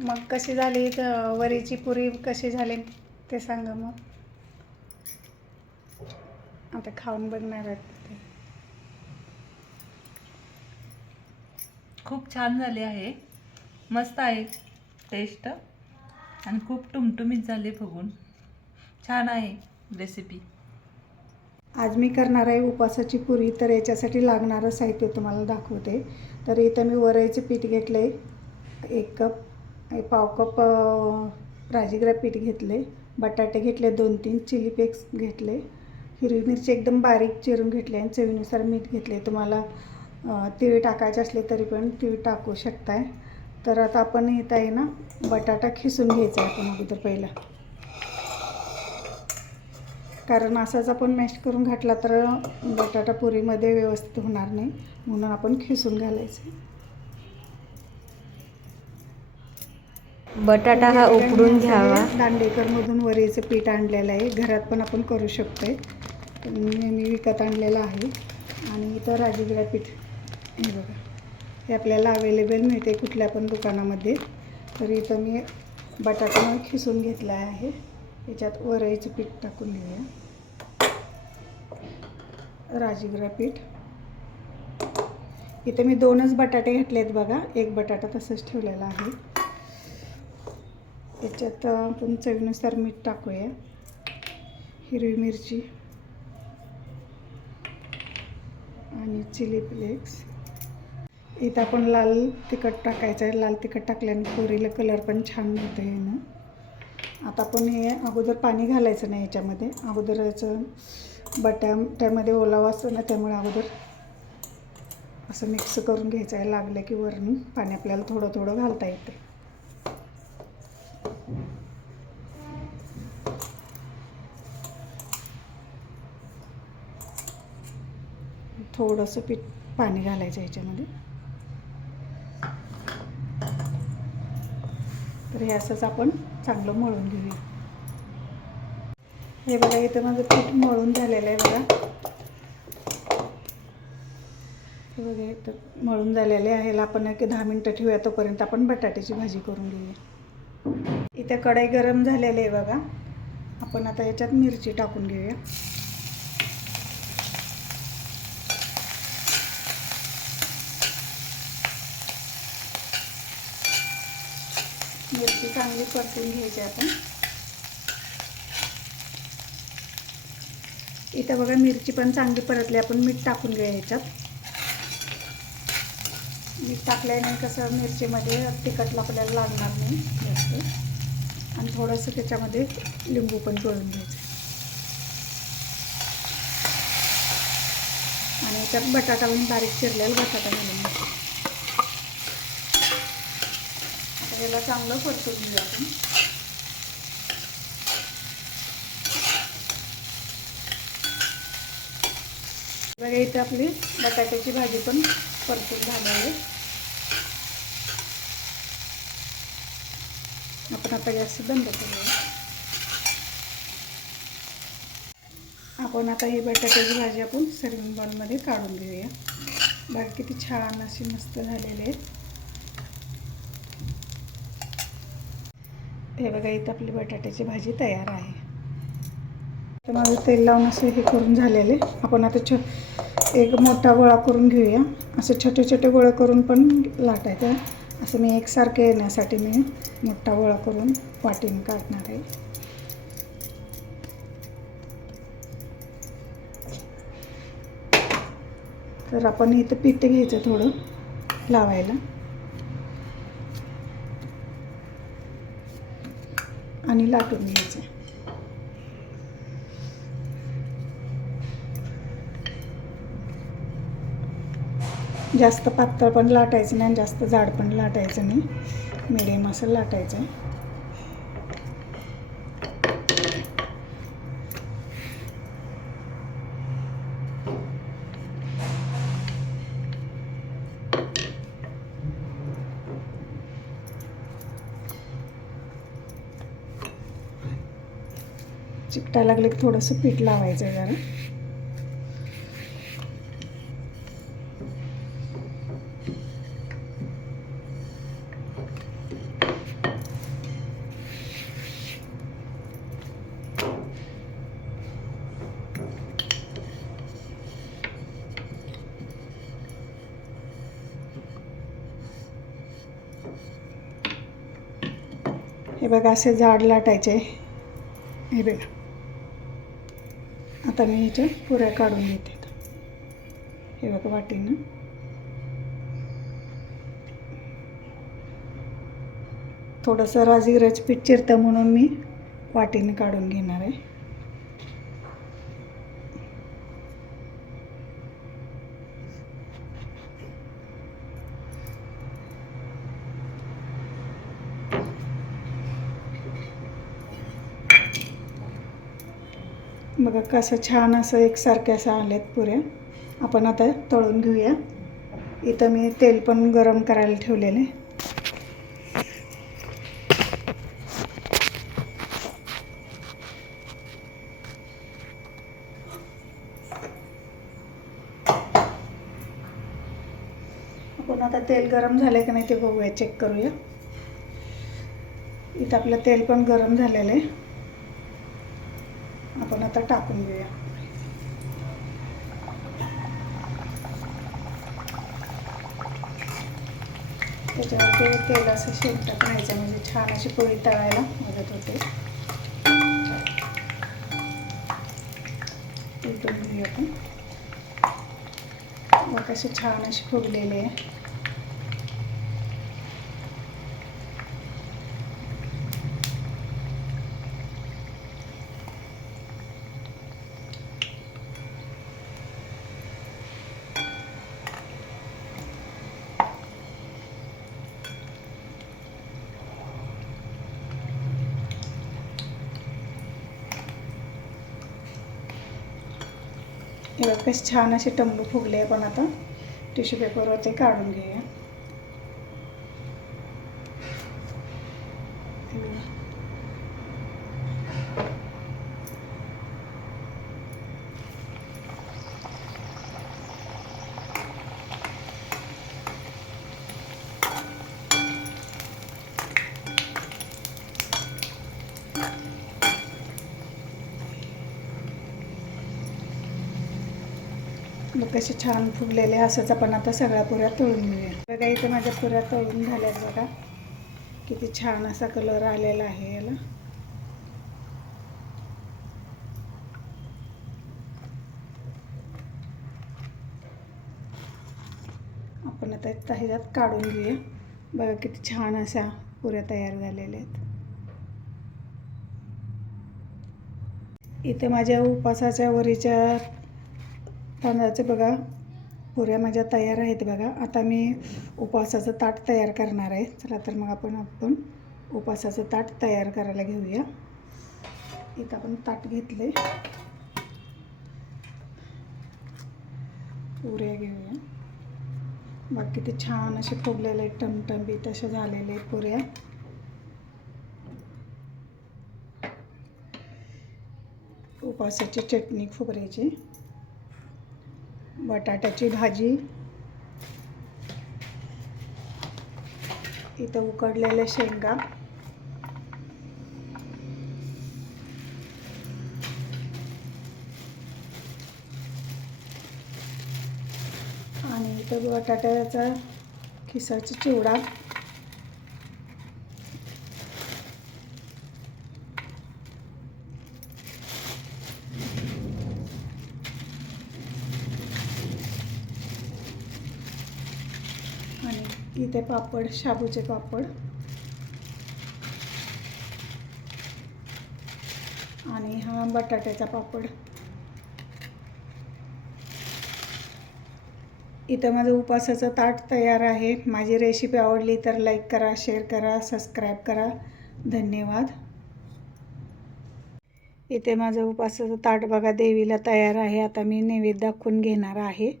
मग कशी झाली तर वरीची पुरी कशी झाली ते सांगा मग. आता खाऊन बघणार आहेत ते. खूप छान झाली आहे. मस्त आहे टेस्ट आणि खूप टुमटुमीत झाले बघून. छान आहे रेसिपी आज मी करणार आहे उपासाची पुरी तर याच्यासाठी लागणारं साहित्य तुम्हाला दाखवते. तर इथं मी वरईचं पीठ घेतलं आहे एक कप. पाव कप अं, राजगिरा पीठ घेतले बटाटे घेतले दोन तीन चिली फ्लेक्स घेतले हिरवी मिरची एकदम बारीक चिरून घेतली आणि चवीनुसार मीठ घेतले. तुम्हाला तिळ टाकायचे असले तरी पण तिळ टाकू शकताय. तर आता आपण येत आहे ना बटाटा खिसून घ्यायचा आहे आपण अगोदर पहिला. कारण असाच आपण मॅश करून घातला तर बटाटा पुरीमध्ये व्यवस्थित होणार नाही. म्हणून आपण खिसून घालायचं. बटाटा हा उकडून घ्यावा. दांडेकरमधून वरीचं पीठ आणलेलं आहे. घरात पण आपण करू शकतोय. पण मी विकत आणलेलं आहे. आणि इथं राजगिरा पीठ हे बघा. हे आपल्याला अवेलेबल मिळते कुठल्या पण दुकानामध्ये. तर इथं मी बटाटा खिसून घेतला आहे. याच्यात वरईचं पीठ टाकून घेऊया. राजगिरा पीठ. इथे मी दोनच बटाटे घेतलेत बघा. एक बटाटा तसंच ठेवलेला आहे. याच्यात आपण चवीनुसार मीठ टाकूया. हिरवी मिरची. आणि चिली फ्लेक्स. इथं आपण लाल तिखट टाकायचं आहे. लाल तिखट टाकल्याने पुरीला कलर पण छान होतं ना आता आपण हे अगोदर पाणी घालायचं नाही याच्यामध्ये. अगोदरचं बट्याट्यामध्ये ओलावा असतो ना त्यामुळे अगोदर असं मिक्स करून घ्यायचं आहे. लागलं की वरून पाणी आपल्याला थोडं थोडं घालता येते थोडंसं पीठ पाणी घालायचं ह्याच्यामध्ये. तर हे असंच आपण चांगलं मळून घेऊया. हे बघा इथं माझं पीठ मळून झालेलं आहे बघा. हे बघा इथं मळून झालेलं आहे. ह्याला आपण एक दहा मिनटं ठेवूया तोपर्यंत आपण बटाट्याची भाजी करून घेऊया. इथं कढई गरम झालेली आहे बघा. आपण आता याच्यात मिरची टाकून घेऊया. मिरची चांगली परतून घ्यायची आपण. इथं बघा मिरची पण चांगली परतली आपण मीठ टाकून घ्या याच्यात. मीठ टाकल्याने कसं मिरचीमध्ये तिखट आपल्याला लागणार नाही जास्त. आणि थोडंसं त्याच्यामध्ये लिंबू पण पिळून घ्यायचं. आणि याच्यात बटाटा पण बारीक चिरलेला बटाटा घालून घ्यायचा आता याला चांगलं परतून घेऊ आपण. बघा इथे आपली बटाट्याची भाजी पण परतून झालेली आहे. आपण आता गॅस बंद करूया. आपण आता ही बटाट्याची भाजी आपण सर्विंग बॉलमध्ये काढून घेऊया. बघा किती छान अशी मस्त झालेली आहे. हे बघा इथं आपली बटाट्याची भाजी तयार आहे. तर माझं तेल लावून असं हे करून झालेले आपण आता छ एक मोठा गोळा करून घेऊया. असे छोटे छोटे गोळे करून पण लाटायचं असं मी एकसारखे येण्यासाठी मी मोठा गोळा करून वाटीने काढणार आहे. तर आपण इथं पीठ घ्यायचं थोडं लावायला. आणि लाटून घ्यायचं. जास्त पातळ पण लाटायचं नाही आणि जास्त जाड पण लाटायचं नाही. मिडियम असं लाटायचं आहे चिकटा लागलं की थोडंसं पीठ लावायचं जरा. हे बघा असे झाड लाटायचे. हे बघा. आता मी ह्याच्या पुऱ्या काढून घेते हे बघा वाटीनं. थोडंसं राजगिराचं पीठ चिरतं म्हणून मी वाटीनं काढून घेणार आहे. बघा कसं छान असं एकसारखे असं आलेत पुऱ्या. आपण आता तळून घेऊया. इथं मी तेल पण गरम करायला ठेवलेले आपण आता तेल गरम झालं की नाही ते बघूया चेक करूया. इथं आपलं तेल पण गरम झालेलं आहे. आपण आता टाकून घेऊया. त्याच्यावरती तेल असं शेकटत म्हणजे छान अशी पोळी तळायला मदत होते. उलटून घेऊया आपण. मग असे छान अशी फुगलेले आहे. हे बघ कसे छान असे टंबू फुगले आहे पण आता. टिश्यू पेपरवर ते काढून घेऊया हे बघा. मग कसे छान फुगलेले असंच आपण आता सगळ्या पुऱ्या तळून घेऊया. बघा इथे माझ्या पुऱ्या तळून झाल्यात बघा. किती छान असा कलर आलेला आहे याला. आपण आता ह्याच्यात काढून घेऊया. बघा किती छान अशा पुऱ्या तयार झालेल्या आहेत. इथे माझ्या उपासाच्या वरीच्या तांदळाचे बघा पुऱ्या माझ्या तयार आहेत बघा. आता मी उपवासाचं ताट तयार करणार आहे. चला तर मग आपण आपण उपवासाचं ताट तयार करायला घेऊया. इथं आपण ताट घेतले पुऱ्या घेऊया. बाकी ते छान असे फुगलेले टमटमीत असे झालेले पुऱ्या. उपवासाची चटणी खोबऱ्याची. बटाट्याची भाजी. इथं उकडलेल्या शेंगा. आणि इथं बटाट्याचा खिसाचा चिवडा आणि इथे पापड शाबूचे पापड. आणि हा बटाट्याचा पापड. इथं माझं उपासाचं ताट तयार आहे. माझी रेसिपी आवडली तर लाईक करा शेअर करा सबस्क्राईब करा. धन्यवाद. इथे माझं उपासाचं ताट बघा देवीला तयार आहे. आता मी नैवेद्य दाखवून घेणार आहे.